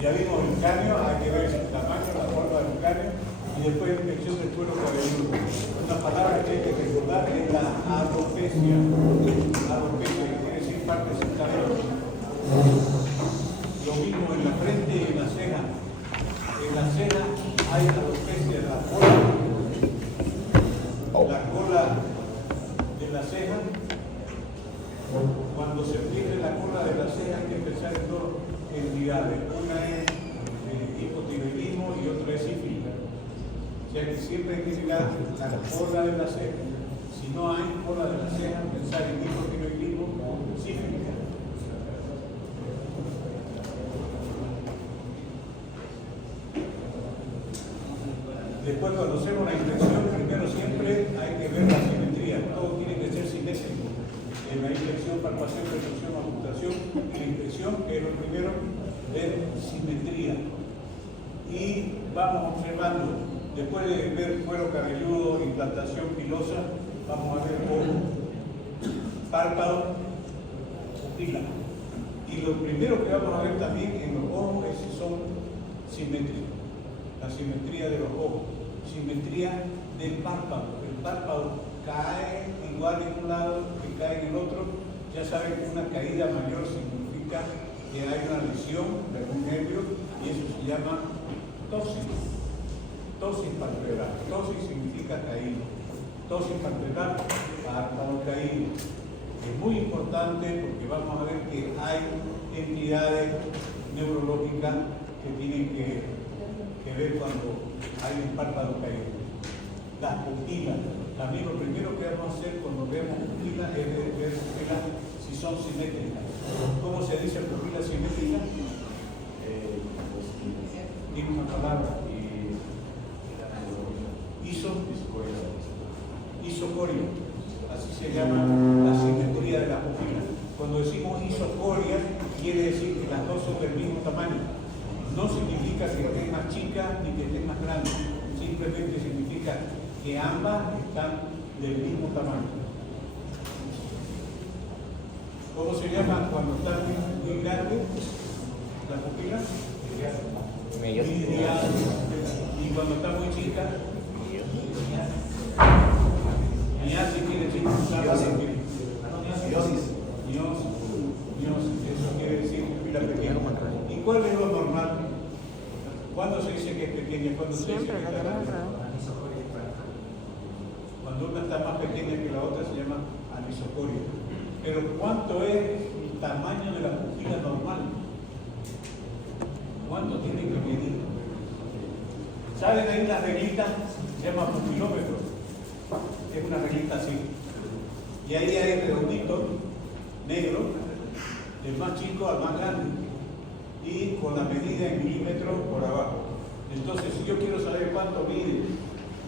Ya vimos el cráneo, hay que ver el tamaño, la forma del cráneo, y después la inspección del cuero cabelludo. Una palabra que hay que recordar es la alopecia. Alopecia, que quiere decir parte sin cabello. Lo mismo en la frente y en la ceja. En la ceja hay alopecia de la cola. La cola de la ceja. Cuando se pierde la cola de la ceja hay que pensar en dos entidades. Una es hipotiroidismo y otra es sífilis. O sea que siempre hay que mirar la cola de la ceja. Si no hay cola de la ceja, pensar en hipotiroidismo o sífilis. Después, cuando hacemos la inspección, primero siempre hay que ver la simetría. Todo tiene que ser simétrico. En la inspección, palpación, percepción, ocultación, y la inspección, que es lo primero, es simetría. Y vamos observando, después de ver cuero cabelludo, implantación pilosa, vamos a ver ojo, párpado, pupila. Y lo primero que vamos a ver también en los ojos es si son simétricos. La simetría de los ojos, simetría del párpado. El párpado cae igual en un lado que cae en el otro. Ya saben que una caída mayor significa que hay una lesión de algún nervio y eso se llama ptosis. Ptosis palpebral. Ptosis significa caído. Ptosis palpebral, párpado caído. Es muy importante porque vamos a ver que hay entidades neurológicas que tienen que ver cuando hay un párpado caído. Las pupilas. También lo primero que vamos a hacer cuando vemos pupilas es ver pupilas si son simétricas. ¿Cómo se dice pupila simétrica? Tiene una palabra. Isocoria. Así se llama la simetría de la pupila. Cuando decimos isocoria, quiere decir que las dos son del mismo tamaño. No significa que estén más chicas ni que estén más grandes. Simplemente significa que ambas están del mismo tamaño. ¿Cómo se llama cuando está muy grande la pupila? Miriada. Y cuando está muy chica, miasis quiere decir miosis, eso quiere decir pupila pequeña. ¿Y cuál es lo normal? ¿Cuándo se dice que es pequeña? ¿Cuándo se dice que está grande? Cuando una está más pequeña que la otra se llama anisocoria. Pero ¿cuánto es el tamaño de la pupila normal? ¿Cuánto tiene que medir? ¿Saben ahí las reglitas? Se llama pupilómetro. Es una reglita así. Y ahí hay redondito, negro, del más chico al más grande. Y con la medida en milímetros por abajo. Entonces, si yo quiero saber cuánto mide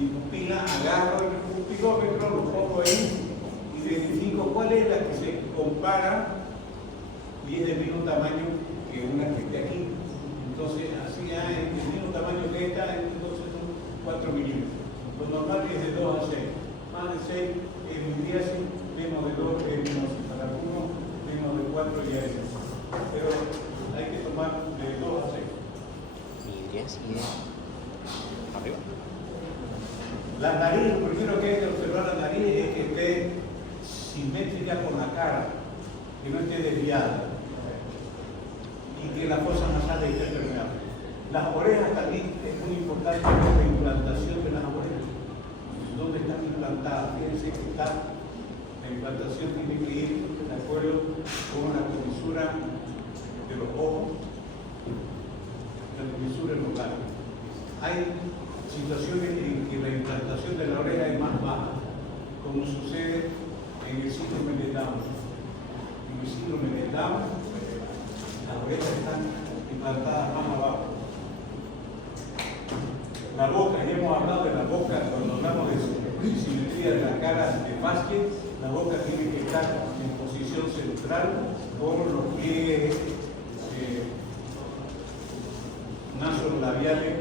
mi pupila, agarro el pupilómetro, lo pongo ahí y verifico cuál es la que se compara y es del mismo tamaño que una que esté aquí. Entonces, así hay el mismo tamaño que esta, entonces son 4 milímetros. Lo normal es de 2 a 6. Más de 6 es miriasis, menos de 2 es miosis. Para algunos, menos de 4 ya es. Pero hay que tomar de 2 a 6. Miriasis. Arriba. La nariz, lo primero que hay que observar la nariz es que esté simétrica con la cara, que no esté desviada y que la fosa nasal esté permeable. Las orejas también es muy importante la implantación de las orejas. ¿Dónde están implantadas? Fíjense que la implantación tiene que ir de acuerdo con la comisura de los ojos, la comisura en los labios. Hay situaciones en que la implantación de la oreja es más baja, como sucede en el síndrome de Down. En el síndrome de Down, las orejas están implantadas más abajo. La boca, ya hemos hablado de la boca cuando hablamos de simetría de la cara de Vázquez. La boca tiene que estar en posición central con los pliegues nasolabiales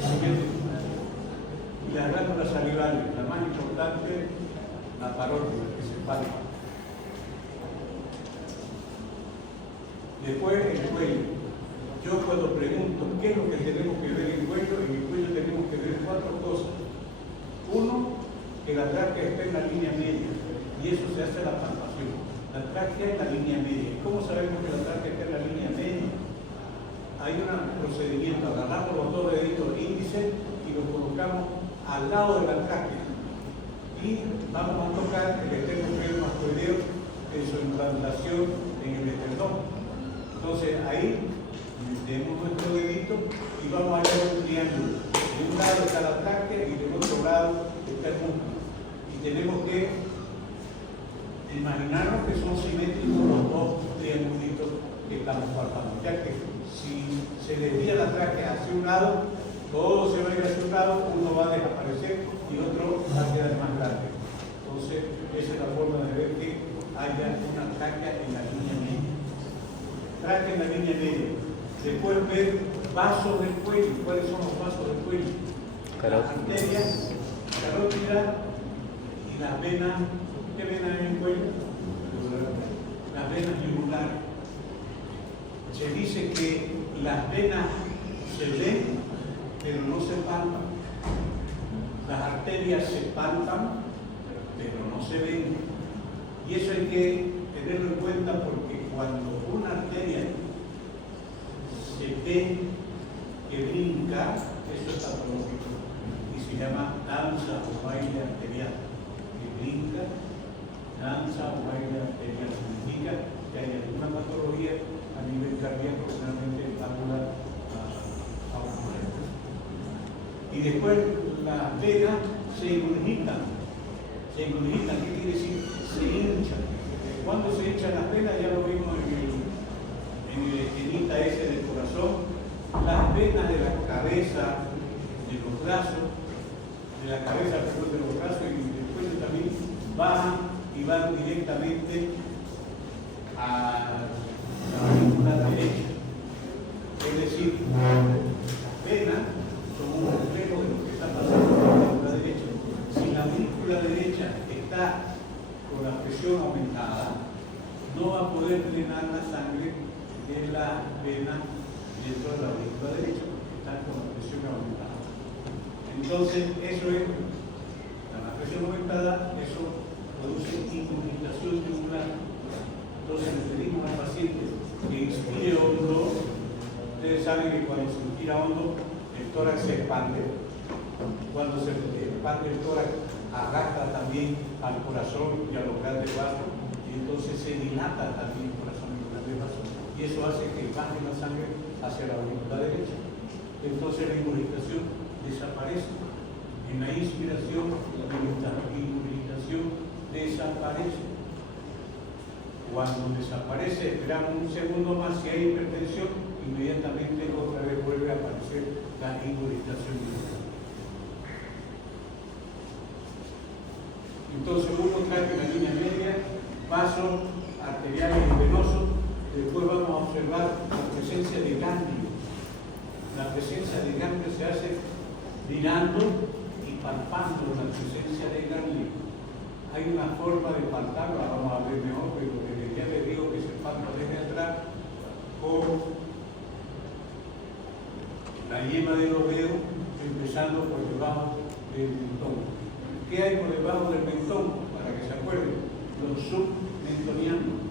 simétricos. Y las glándulas salivales, la más importante, la parótida, que se palpa. Después el cuello. Yo cuando pregunto qué es lo que tenemos que ver en el cuello tenemos que ver 4 cosas. Uno, que la tráquea está en la línea media, y eso se hace a la palpación. La tráquea en la línea media. ¿Cómo sabemos que la tráquea está en la línea media? Hay un procedimiento, agarramos los 2 deditos índice y los colocamos al lado de la tráquea. Y vamos a tocar el esternocleidomastoideo en su implantación en el esternón. Entonces ahí metemos nuestro dedito y vamos a hacer un triángulo. De un lado está la tráquea y del otro lado está el músculo. Y tenemos que imaginarnos que son simétricos los 2 triangulitos que estamos palpando, ya que si se desvía la tráquea hacia un lado, todo se va a ir hacia un lado, uno va a desaparecer y otro va a quedar más grande. Entonces, esa es la forma de ver que haya una tráquea en la línea media. Tráquea en la línea media. Después ver vasos del cuello. ¿Cuáles son los vasos del cuello? Las arterias, carótida y las venas. ¿Qué venas hay en el cuello? Las venas yugulares. Se dice que las venas se ven, pero no se palpan. Las arterias se palpan, pero no se ven. Y eso hay que tenerlo en cuenta porque cuando una arteria se ve que brinca, eso es patológico. Y se llama danza o baile arterial. Que brinca, danza o baile arterial. Significa que hay alguna patología a nivel cardíaco, generalmente válvula auricular. Y después las venas se ingurgitan. ¿Qué quiere decir? Se hinchan. Cuando se hinchan las venas, ya lo vimos en el esquemita ese del corazón, las venas de la cabeza, de los brazos, de la cabeza, perdón, de los brazos y del cuello también bajan y van directamente a la aurícula derecha. Es decir, las venas son un reflejo de lo que está pasando en la aurícula derecha. Si la aurícula derecha está con la presión aumentada, no va a poder drenar la sangre de la vena dentro de la aurícula derecha, porque está con la presión aumentada. Entonces, eso es, la presión aumentada, eso produce ingurgitación yugular. Entonces, le pedimos al paciente que inspire hondo. Ustedes saben que cuando se inspira hondo, el tórax se expande. Cuando se expande el tórax, arrastra también al corazón y a los grandes vasos, y entonces se dilata también el corazón y los grandes vasos, y eso hace que baje la sangre hacia la aurícula derecha. Entonces la ingurgitación desaparece. En la inspiración, la ingurgitación desaparece. Cuando desaparece, esperamos un segundo más. Si hay hipertensión, inmediatamente otra vez vuelve a aparecer la ingurgitación. Entonces uno trae en la línea media, vasos arteriales y venosos. Después vamos a observar la presencia de ganglios. La presencia de ganglios se hace mirando y palpando la presencia de ganglios. Hay una forma de palparlo, vamos a ver mejor, pero desde ya les digo que se palpa desde atrás con la yema de los dedos, empezando por debajo del mentón. ¿Qué hay por debajo del mentón? Para que se acuerden, los submentonianos.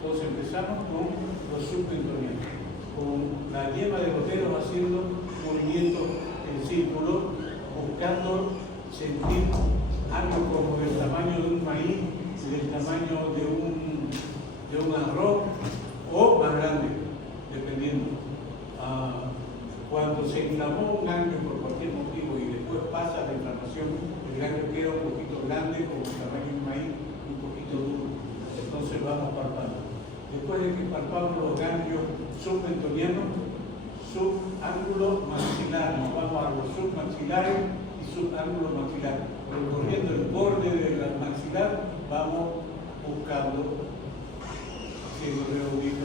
Entonces empezamos con los submentonianos, con la yema de los dedos haciendo movimientos en círculo, buscando sentir algo como del tamaño de un maíz, del tamaño de un arroz o más grande, dependiendo. Cuando se inflamó un ganglio por cualquier motivo y después pasa la inflamación, el ganglio queda un poquito grande, como el tamaño de un maíz, un poquito duro. Entonces vamos palpando. Después de que palpamos los ganglios submentonianos, subángulo maxilar, nos vamos a los submaxilares y subángulo maxilar. Recorriendo el borde de la maxilar, vamos buscando, haciendo reudito,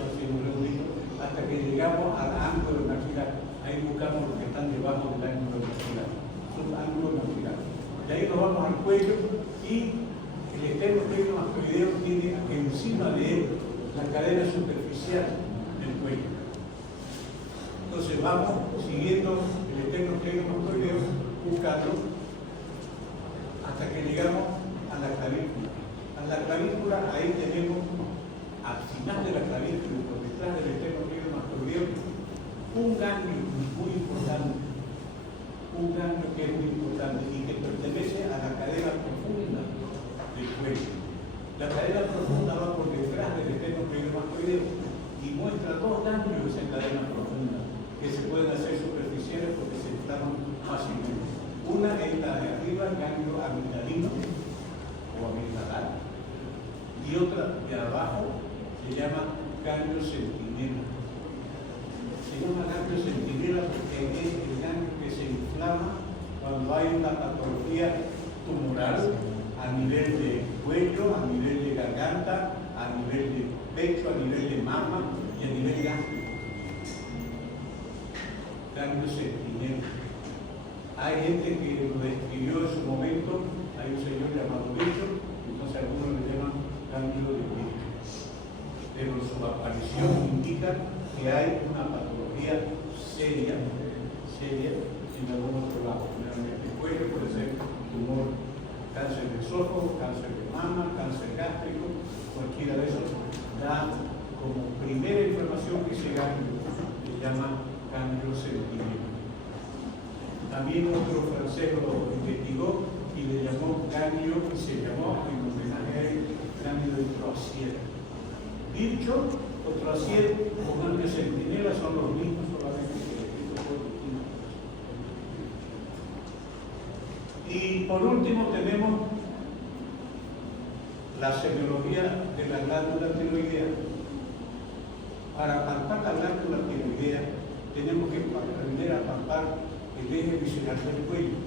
hasta que llegamos al ángulo maxilar. Ahí buscamos los que están debajo del ángulo maxilar, subángulo maxilar. De ahí nos vamos al cuello y el esternocleidomastoideo tiene encima de él la cadena superficial del cuello. Entonces vamos siguiendo el esternocleidomastoideo, buscando hasta que llegamos a la clavícula. A la clavícula, ahí tenemos, al final de la clavícula, por detrás del esternocleidomastoideo, un ganglio muy importante, un ganglio que es muy importante y que pertenece a la cadera profunda del cuello. La cadera profunda va por detrás del esternocleidomastoideo y muestra dos ganglios en cadena profunda que se pueden hacer superficiales porque se inflaman fácilmente. Una es la de arriba, el ganglio amigdalino o amigdalar, y otra de abajo se llama ganglio centinela. Se llama ganglio centinela porque es el ganglio que se inflama cuando hay una patología tumoral a nivel de cuello, a nivel de garganta, a nivel de pecho, a nivel de mama y a nivel gástrico. Ganglio centinela. Hay gente que lo describió en su momento, hay un señor llamado Bicho, entonces algunos le llaman ganglio de Bicho. Pero su aparición indica que hay una patología seria en algún otro lado. Generalmente el cuello puede ser tumor, cáncer de esófago, cáncer de mama, cáncer gástrico, cualquiera de esos da como primera información que ese ganglio se llama ganglio centinela. También otro francés lo investigó y le llamó ganglio, y se llamó en homenaje a él, ganglio de Troisier. Dicho o Troisier o ganglio centinela son los mismos, solamente que escritos por distintos. Y por último tenemos la semiología de la glándula tiroidea. Para palpar la glándula tiroidea tenemos que aprender a palpar el eje visceral del cuello.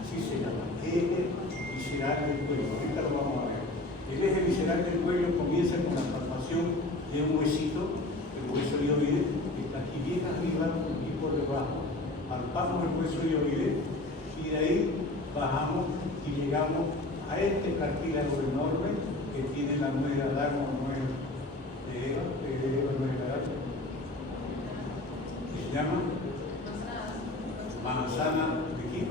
Así se llama, eje visceral del cuello. Ahorita lo vamos a ver. El eje visceral del cuello comienza con la palpación de un huesito, el hueso hioide, que está aquí bien arriba y por debajo. Palpamos el hueso hioide y de ahí bajamos y llegamos a este cartílago enorme que tiene la nuez de Adán o nuez de Eva, se llama manzana de qué?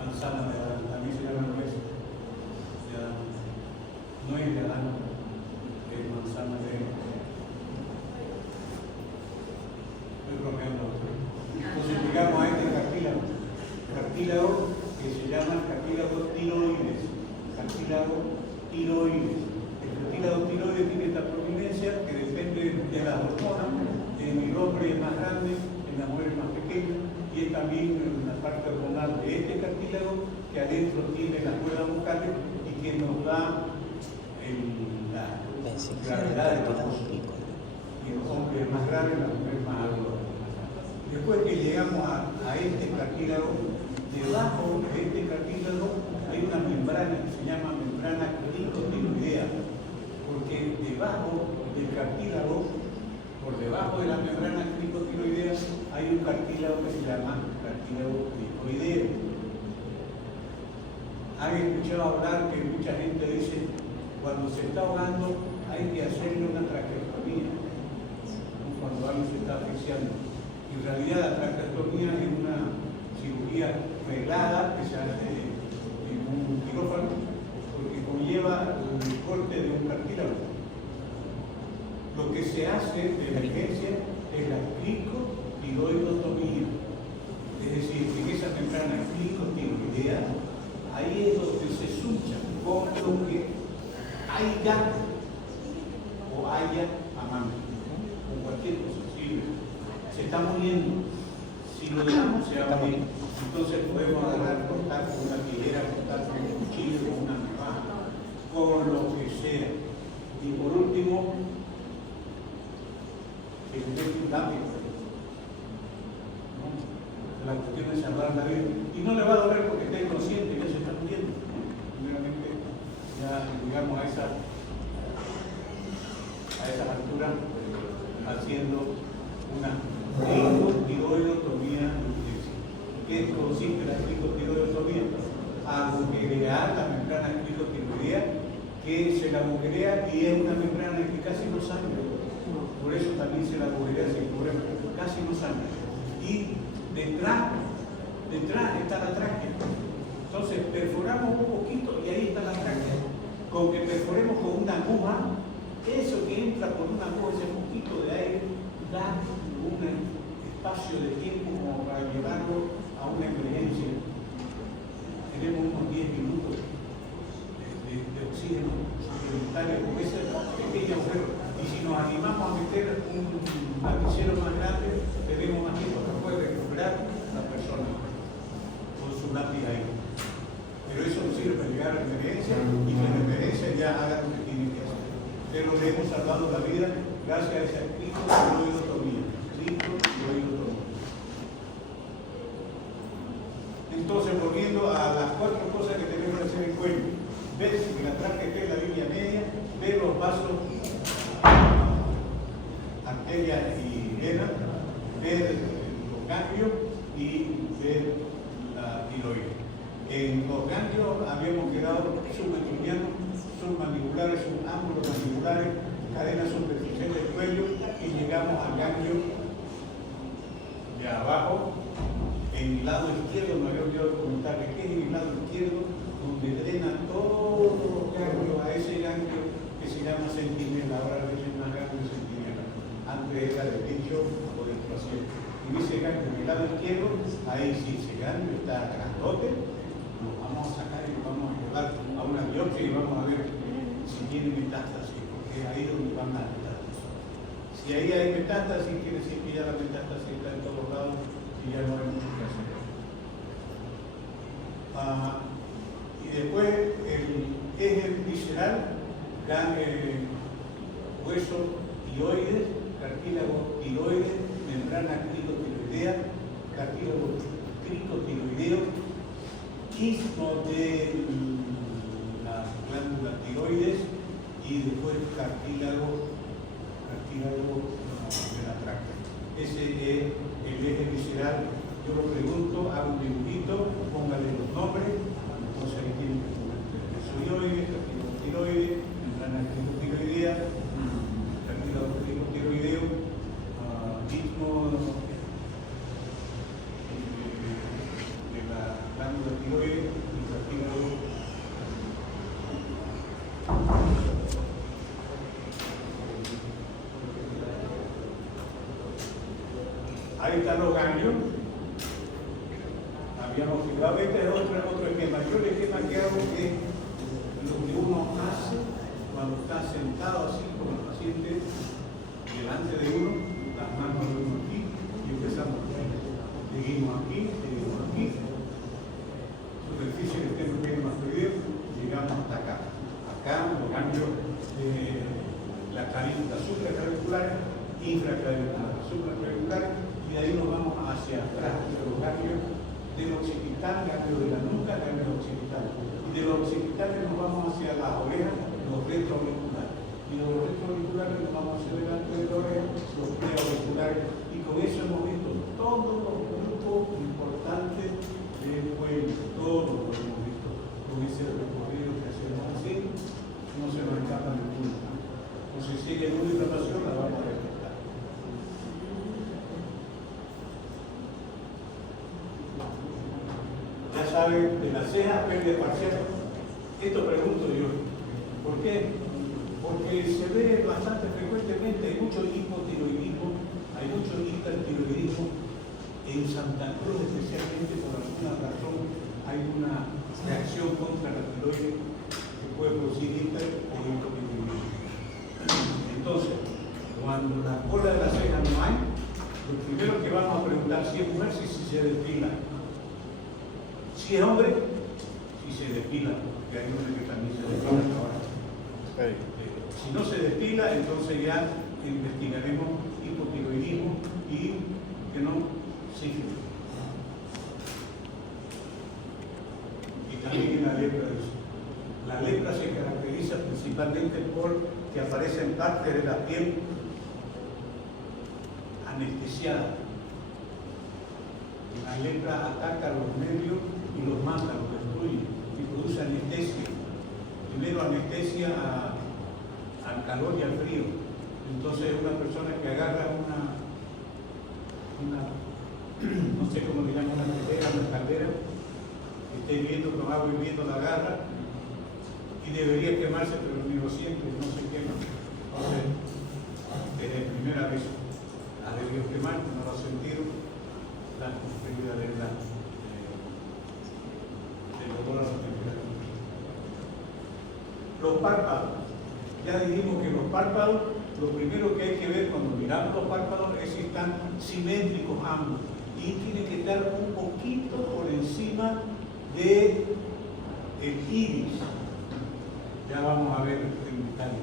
Manzana de Adán, también se llama nuez de Adán. Nuez de Adán, es manzana de Eva. Estoy bromeando. Entonces llegamos a este cartílago que se llama cartílago tiroides. Cartílago tiroides. El cartílago tiroides tiene esta prominencia que depende de las hormonas. En el hombre es más grande, en la mujer es más pequeña, y es también una parte hormonal de este cartílago que adentro tiene las cuerdas vocales y que nos da la gravedad de la voz. Y el hombre es más grande, la mujer es más alta. Después que llegamos a este cartílago, debajo de este cartílago hay una membrana que se llama membrana cricotiloidea, porque debajo del cartílago, por debajo de la membrana cricotiloidea, hay un cartílago que se llama cartílago cricoideo. Han escuchado hablar que mucha gente dice, cuando se está ahogando hay que hacerle una traqueostomía, cuando alguien se está asfixiando. En realidad la traqueostomía es una cirugía reglada que se hace en un quirófano porque conlleva el corte de un cartílago. Lo que se hace de emergencia es la cricotiloidotomía, es decir, en esa membrana cricotiloidea, ahí es donde se sucha con lo que haya o haya a mano, con cualquier cosa. Se está muriendo. Si lo dejamos, se va a morir. Entonces podemos agarrar, cortar con una tijera, cortar con un cuchillo, con una navaja, con lo que sea. Y por último, el efecto lápiz. La cuestión es salvar la vida. Y no le va a doler porque está inconsciente, ya se está muriendo. Primeramente, ya llegamos a esas alturas haciendo una cricotiloidotomía de urgencia. ¿Qué consiste la cricotiloidotomía? Agujerear la membrana cricotiloidea, que se la agujerea y es una membrana que casi no sangra. Por eso también se la agujerea sin problema. Casi no sangra. y detrás está la tráquea. Entonces perforamos un poquito y ahí está la tráquea. Con que perforemos con una aguja, eso que entra por una aguja, ese poquito de aire, da un espacio de tiempo como para llevarlo a una emergencia. Tenemos unos 10 minutos de oxígeno suplementario con ese pequeño agujero. Y si nos animamos a meter un lapicero más grande, tenemos más tiempo para poder recuperar la persona con su lápiz ahí. Pero eso nos sirve para llegar a la emergencia y que la emergencia ya haga lo que tiene que hacer. Pero le hemos salvado la vida gracias a ese Cristo y oídotomía. Cristo y oídotomía. Entonces, volviendo a las 4 cosas que tenemos que hacer en cuello. Ver que la tráquea esté en la línea media, ver los vasos, arteria y vena, ver los ganglios y ver la tiroides. En los ganglios habíamos quedado subencilianos, submandibulares, subángulos mandibulares, cadenas superficiales del cuello y llegamos al ganglio de abajo. En el lado izquierdo, me había olvidado comentarle que es el lado izquierdo donde drena todos los ganglios a ese ganglio que se llama centinela, ahora le dicen más ganglio centinela, antes era de pecho o del trasero. Y ese ganglio en el lado izquierdo, ahí sí, ese ganglio está grandote, lo vamos a sacar y lo vamos a llevar a una biopsia y vamos a ver si tiene metástasis, porque ahí es donde van las metástasis. Si ahí hay metástasis, quiere decir que ya la metástasis está en todos lados y ya no hay mucho que hacer. Y después el eje visceral, hueso tiroides, cartílago tiroides, membrana cricotiroidea, cartílago cricotiroideo, istmo de la glándula tiroides y después cartílago de la tráquea. Ese es el eje visceral. Yo lo pregunto, hago un dibujito, póngale los nombres, entonces ahí tienen que poner mesoioide, cartílago tiroide, membrana cricotiroidea, cartílago cricotiroideo, istmo de la glándula tiroides y cartílago. Ahí están los ganglios. Habíamos fijado, este es otro esquema. Yo el esquema que hago es lo que uno hace cuando está sentado así con el paciente delante de uno, las manos de uno aquí y empezamos aquí. Seguimos aquí, superficie que esté muy más fluido, llegamos hasta acá. Acá los ganglios de la clavícula supraclavicular, infraclavicular, supraclavicular, y de ahí nos vamos hacia atrás de los ganglios del occipital, ganglio de la nuca, ganglio occipital. Y de los occipitales nos vamos hacia las orejas, los retroauriculares. Y de los retroauriculares nos vamos hacia delante de la oreja, los preauriculares. Y con eso hemos visto todos los grupos importantes del cuello, todos los hemos visto. Con ese recorrido que hacemos así, no se nos escapa ninguno. Entonces, si hay alguna inflamación, la vamos a detectar. Ya saben, de la ceja, pérdida parcial. Esto pregunto yo. ¿Por qué? Porque se ve bastante frecuentemente, hay mucho hipotiroidismo, hay mucho hipertiroidismo. En Santa Cruz, especialmente por alguna razón, hay una reacción contra la tiroides que puede producir hiper o hipotiroidismo. Entonces, cuando la cola de la ceja no hay, lo primero que vamos a preguntar si es mujer, si se depila. Si es hombre, si se depila, porque hay hombres que también se depilan ahora. Si no se depila, entonces ya investigaremos hipotiroidismo y que no sífilis. Y también en la lepra. La lepra se caracteriza principalmente por que aparecen partes de la piel anestesiadas. La lepra ataca los nervios y los mata, los destruye y produce anestesia. Primero anestesia al calor y al frío. Entonces una persona que agarra una no sé cómo le llaman, una caldera, que esté hirviendo con agua hirviendo, la agarra y debería quemarse, pero ni lo siente, no se quema. Entonces, desde el primer aviso, ha debido quemar, no lo ha sentido, la pérdida del olor a la temperatura. Los párpados. Ya dijimos que los párpados, lo primero que hay que ver cuando miramos los párpados es si están simétricos ambos y tiene que estar un poquito por encima del iris. Ya vamos a ver en detalle.